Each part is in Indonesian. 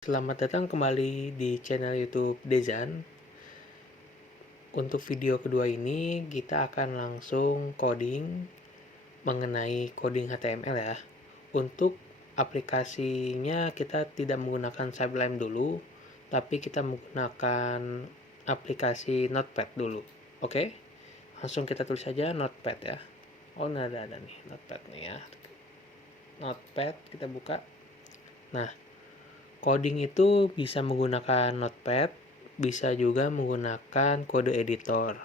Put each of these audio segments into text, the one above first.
Selamat datang kembali di channel YouTube Dezan. Untuk video kedua ini kita akan langsung coding mengenai coding HTML ya. Untuk aplikasinya kita tidak menggunakan Sublime dulu, tapi kita menggunakan aplikasi Notepad dulu. Oke? Langsung kita tulis saja Notepad ya. Oh, ada nih Notepad nih ya. Notepad kita buka. Nah, coding itu bisa menggunakan Notepad, bisa juga menggunakan kode editor.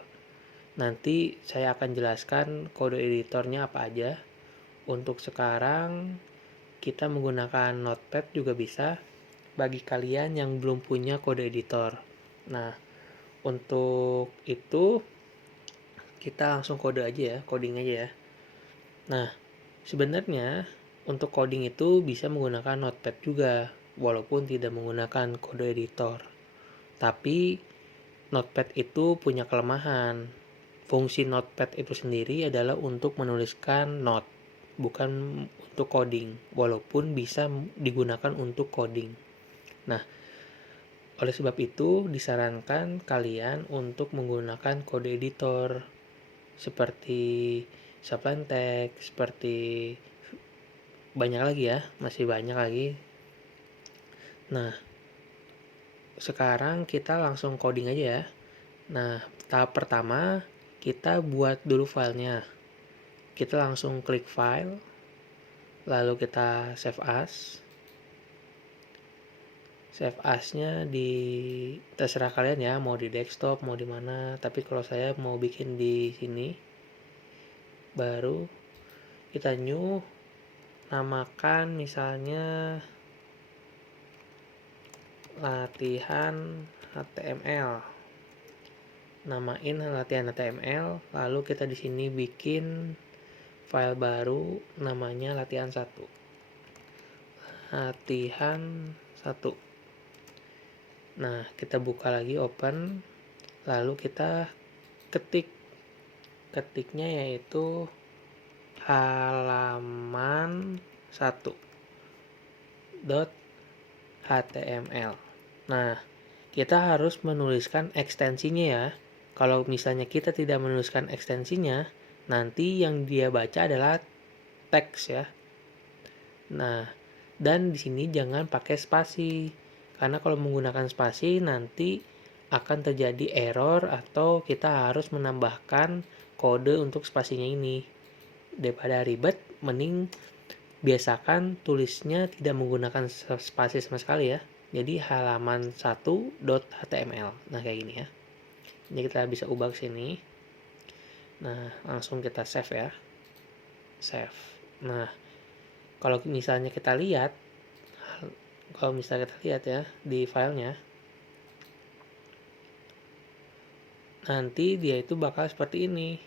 Nanti saya akan jelaskan kode editornya apa aja. Untuk sekarang kita menggunakan Notepad juga bisa bagi kalian yang belum punya kode editor. Nah, untuk itu kita langsung kode aja ya, coding aja ya. Nah, sebenarnya untuk coding itu bisa menggunakan Notepad juga, walaupun tidak menggunakan kode editor. Tapi Notepad itu punya kelemahan. Fungsi Notepad itu sendiri adalah untuk menuliskan note, bukan untuk coding, walaupun bisa digunakan untuk coding. Nah, oleh sebab itu disarankan kalian untuk menggunakan kode editor seperti Sublime Text, seperti banyak lagi ya, masih banyak lagi. Nah, sekarang kita langsung coding aja ya. Nah, tahap pertama kita buat dulu filenya. Kita langsung klik file, lalu kita save as. Save as-nya di terserah kalian ya, mau di desktop, mau di mana. Tapi kalau saya mau bikin di sini, baru kita new, namakan misalnya latihan HTML. Namain latihan HTML, lalu kita di sini bikin file baru namanya latihan 1. Latihan 1. Nah, kita buka lagi open, lalu kita ketiknya yaitu halaman 1.html. Nah, kita harus menuliskan ekstensinya ya. Kalau misalnya kita tidak menuliskan ekstensinya, nanti yang dia baca adalah teks ya. Nah, dan di sini jangan pakai spasi. Karena kalau menggunakan spasi nanti akan terjadi error atau kita harus menambahkan kode untuk spasinya ini. Daripada ribet, mending biasakan tulisnya tidak menggunakan spasi sama sekali ya. Jadi halaman 1.html. Nah, kayak gini ya. Ini kita bisa ubah ke sini. Nah, langsung kita save ya. Save. Nah, kalau misalnya kita lihat ya di filenya, nanti dia itu bakal seperti ini.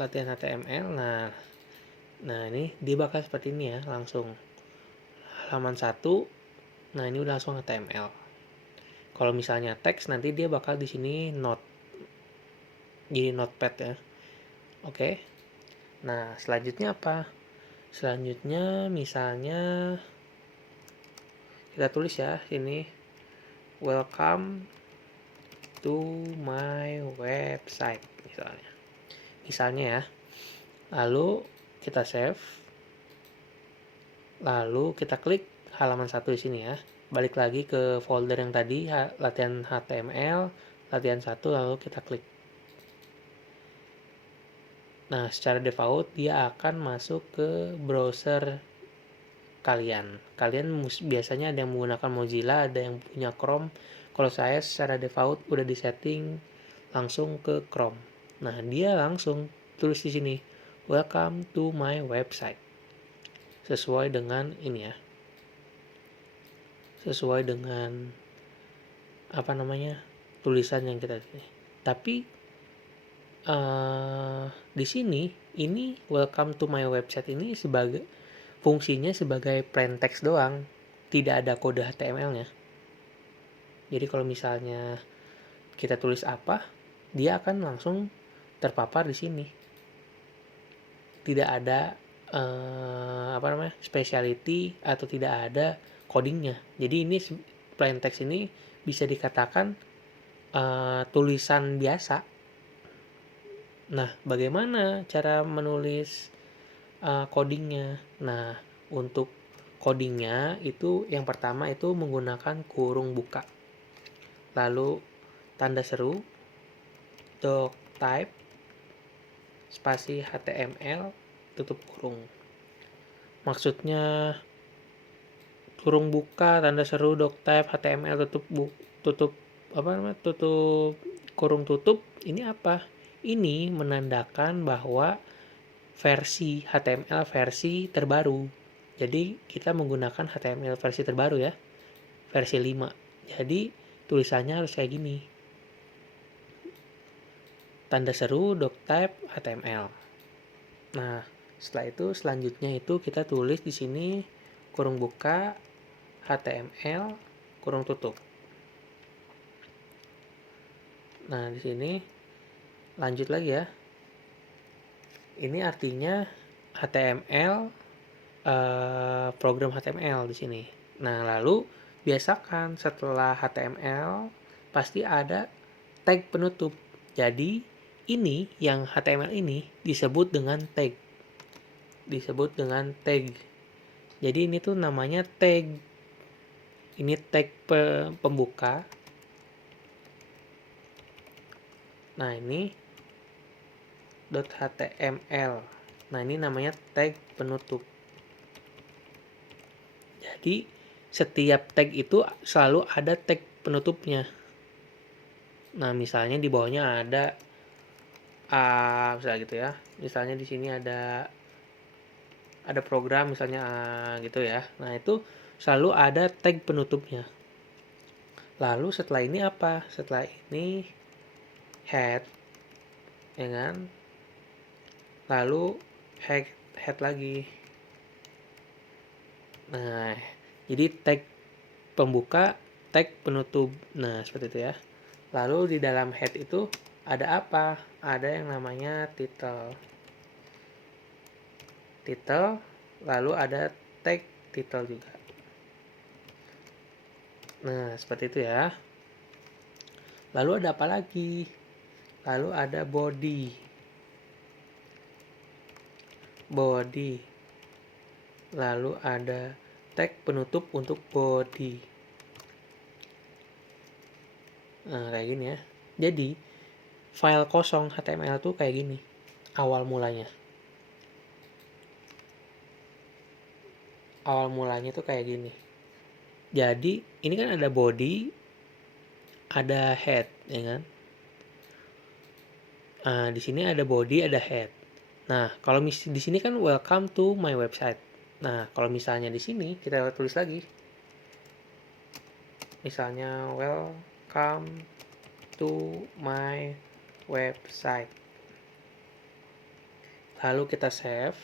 Latihan HTML. Nah ini dia bakal seperti ini ya, langsung halaman 1. Nah, ini udah langsung HTML. Kalau misalnya teks nanti dia bakal di sini note. Jadi notepad ya. Oke. Nah, selanjutnya apa? Selanjutnya misalnya kita tulis ya ini, welcome to my website misalnya ya. Lalu kita save, lalu kita klik halaman 1 di sini ya. Balik lagi ke folder yang tadi, latihan HTML, latihan 1, lalu kita klik. Nah, secara default dia akan masuk ke browser kalian. Kalian biasanya ada yang menggunakan Mozilla, ada yang punya Chrome. Kalau saya secara default udah disetting langsung ke Chrome. Nah, dia langsung tulis di sini, welcome to my website. Sesuai dengan ini ya. Sesuai dengan tulisan yang kita pilih. Tapi di sini ini welcome to my website ini sebagai fungsinya sebagai plain text doang, tidak ada kode HTML-nya. Jadi kalau misalnya kita tulis apa, dia akan langsung terpapar di sini. Tidak ada specialty atau tidak ada codingnya. Jadi ini plain text ini bisa dikatakan tulisan biasa. Nah, bagaimana cara menulis codingnya? Nah, untuk codingnya itu yang pertama itu menggunakan kurung buka, lalu tanda seru, doctype, spasi HTML, tutup kurung. Maksudnya kurung buka, tanda seru, doctype, HTML, tutup kurung tutup. Ini apa? Ini menandakan bahwa versi HTML versi terbaru. Jadi kita menggunakan HTML versi terbaru ya, versi 5. Jadi tulisannya harus kayak gini. Tanda seru, doctype, HTML. Nah, setelah itu selanjutnya itu kita tulis di sini kurung buka, HTML, kurung tutup. Nah, di sini lanjut lagi ya. Ini artinya HTML, program HTML di sini. Nah, lalu biasakan setelah HTML pasti ada tag penutup. Jadi ini yang HTML ini disebut dengan tag. Jadi ini tuh namanya tag. Ini tag pembuka. Nah, ini .html. Nah, ini namanya tag penutup. Jadi setiap tag itu selalu ada tag penutupnya. Nah, misalnya di bawahnya ada misalnya gitu ya. Misalnya di sini ada program misalnya gitu ya. Nah, itu selalu ada tag penutupnya. Lalu setelah ini apa? Setelah ini head, ya kan? Lalu head lagi. Nah, jadi tag pembuka, tag penutup. Nah, seperti itu ya. Lalu di dalam head itu ada apa? Ada yang namanya title, lalu ada tag title juga. Nah, seperti itu ya. Lalu ada apa lagi? Lalu ada body. Lalu ada tag penutup untuk body. Nah, kayak gini ya. Jadi, file kosong HTML tuh kayak gini awal mulanya. Awal mulanya tuh kayak gini. Jadi, ini kan ada body, ada head, ya kan? Di sini ada body, ada head. Nah, kalau di sini kan welcome to my website. Nah, kalau misalnya di sini kita tulis lagi. Misalnya welcome to my website. Lalu kita save.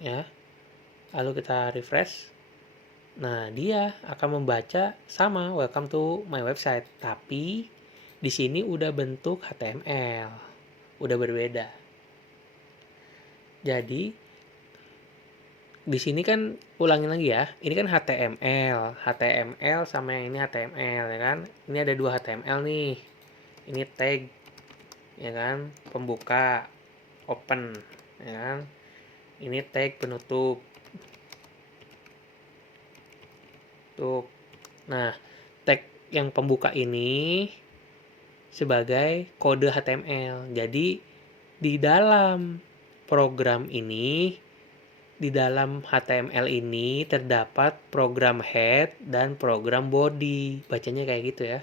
Ya. Lalu kita refresh. Nah, dia akan membaca sama welcome to my website, tapi di sini udah bentuk HTML. Udah berbeda. Jadi di sini kan ulangin lagi ya. Ini kan HTML sama yang ini HTML ya kan. Ini ada 2 HTML nih. Ini tag ya kan, pembuka, open ya kan. Ini tag penutup. Tuh. Nah, tag yang pembuka ini sebagai kode HTML. Jadi di dalam program ini, di dalam HTML ini terdapat program head dan program body. Bacanya kayak gitu ya.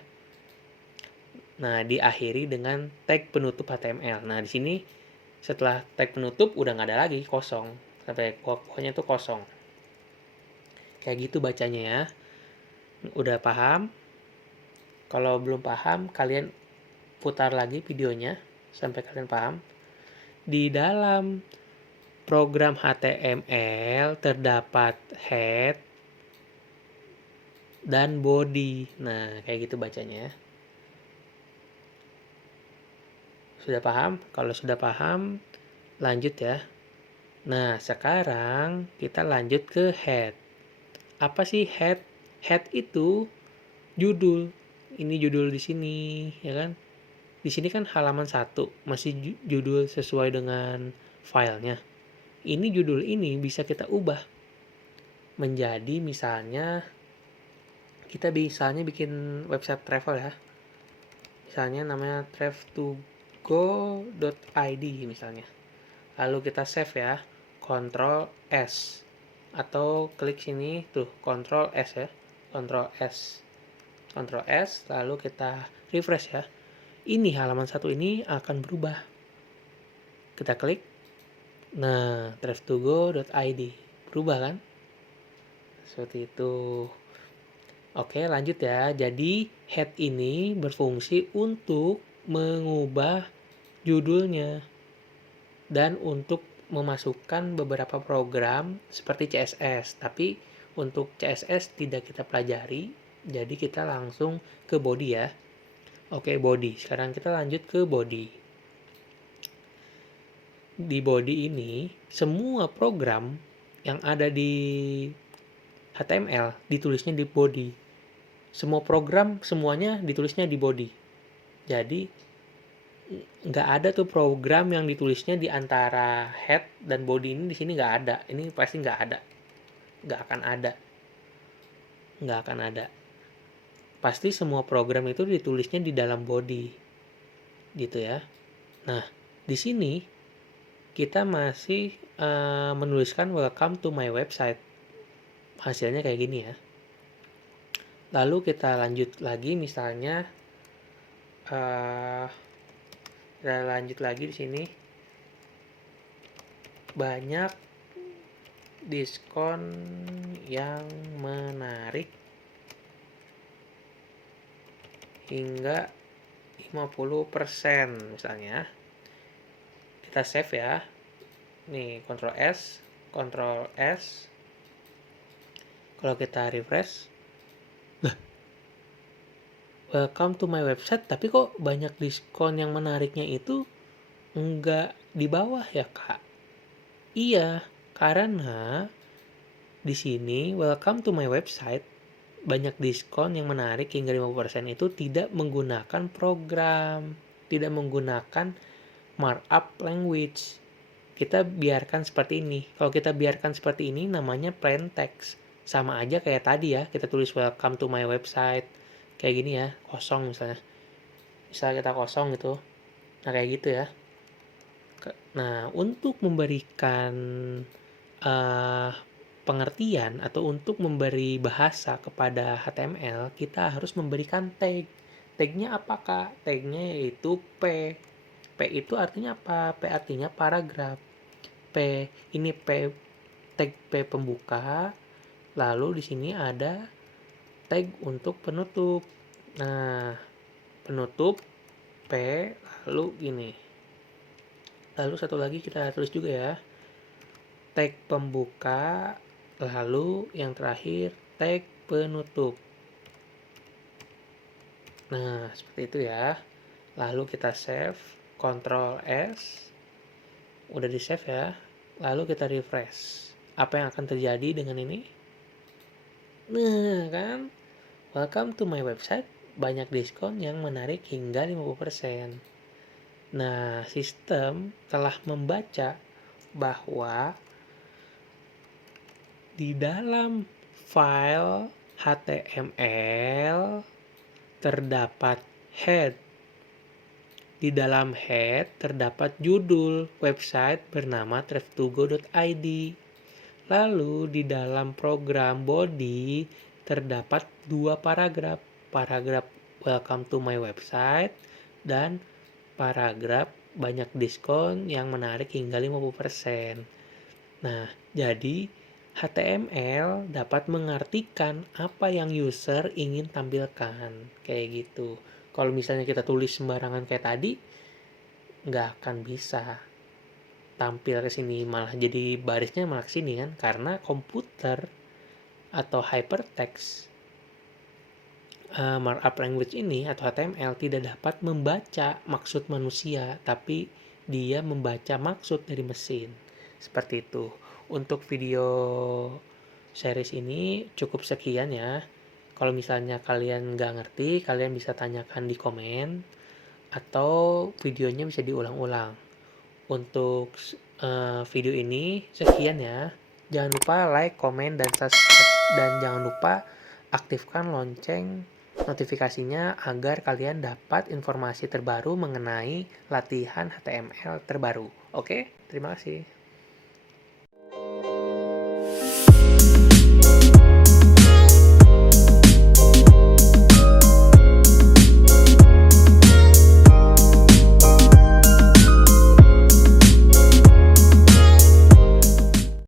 Nah, diakhiri dengan tag penutup HTML. Nah, di sini setelah tag penutup udah nggak ada lagi, kosong. Sampai pokoknya tuh kosong. Kayak gitu bacanya ya. Udah paham? Kalau belum paham, kalian putar lagi videonya sampai kalian paham. Di dalam program HTML terdapat head dan body. Nah, kayak gitu bacanya. Sudah paham? Kalau sudah paham, Lanjut ya. Nah, sekarang kita lanjut ke head. Apa sih head? Head itu judul. Ini judul di sini, ya kan? Di sini kan halaman 1, masih judul sesuai dengan filenya. Ini judul ini bisa kita ubah menjadi misalnya kita misalnya bikin website travel ya. Misalnya namanya travel2go.id misalnya. Lalu kita save ya, Ctrl S atau klik sini tuh Ctrl S ya, Ctrl S, Ctrl S, lalu kita refresh ya. Ini halaman 1 ini akan berubah. Kita klik, nah travel2go.id berubah kan? Seperti itu. Oke, lanjut ya. Jadi head ini berfungsi untuk mengubah judulnya dan untuk memasukkan beberapa program seperti CSS. Tapi untuk CSS tidak kita pelajari, jadi kita langsung ke body ya. Oke, body. Sekarang kita lanjut ke body. Di body ini, semua program yang ada di HTML ditulisnya di body. Semua program semuanya ditulisnya di body. Jadi nggak ada tuh program yang ditulisnya di antara head dan body ini di sini nggak ada. Ini pasti nggak ada, nggak akan ada, nggak akan ada. Pasti semua program itu ditulisnya di dalam body, gitu ya. Nah, di sini kita masih menuliskan welcome to my website. Hasilnya kayak gini ya. Lalu kita lanjut lagi misalnya kita lanjut lagi di sini banyak diskon yang menarik hingga 50% misalnya. Kita save ya. Nih Ctrl S, Ctrl S. Kalau kita refresh, welcome to my website, tapi kok banyak diskon yang menariknya itu enggak di bawah ya, Kak? Iya, karena di sini welcome to my website banyak diskon yang menarik hingga 50% itu tidak menggunakan program, tidak menggunakan markup language. Kita biarkan seperti ini. Kalau kita biarkan seperti ini namanya plain text. Sama aja kayak tadi ya, kita tulis welcome to my website. Kayak gini ya, kosong misalnya. Misalnya kita kosong gitu. Nah kayak gitu ya. Nah untuk memberikan pengertian atau untuk memberi bahasa kepada HTML, kita harus memberikan tag. Tagnya apa Kak? Tagnya yaitu P. P itu artinya apa? P artinya paragraf. P ini P, tag P pembuka. Lalu di sini ada tag untuk penutup. Nah, penutup P lalu gini. Lalu satu lagi kita tulis juga ya. Tag pembuka lalu yang terakhir tag penutup. Nah, seperti itu ya. Lalu kita save, Ctrl S. Udah di save ya. Lalu kita refresh. Apa yang akan terjadi dengan ini? Nah, kan? Welcome to my website. Banyak diskon yang menarik hingga 50%. Nah, sistem telah membaca bahwa di dalam file HTML terdapat head. Di dalam head terdapat judul website bernama travel2go.id. Lalu di dalam program body terdapat dua paragraf. Paragraf welcome to my website dan paragraf banyak diskon yang menarik hingga 50%. Nah, jadi HTML dapat mengartikan apa yang user ingin tampilkan. Kayak gitu. Kalau misalnya kita tulis sembarangan kayak tadi, nggak akan bisa tampil ke sini, malah jadi barisnya malah ke sini kan, karena komputer atau hypertext markup language ini atau HTML tidak dapat membaca maksud manusia, tapi dia membaca maksud dari mesin. Seperti itu. Untuk video series ini cukup sekian ya. Kalau misalnya kalian nggak ngerti, kalian bisa tanyakan di komen atau videonya bisa diulang-ulang. Untuk video ini sekian ya. Jangan lupa like, komen, dan subscribe. Dan jangan lupa aktifkan lonceng notifikasinya agar kalian dapat informasi terbaru mengenai latihan HTML terbaru. Oke, terima kasih.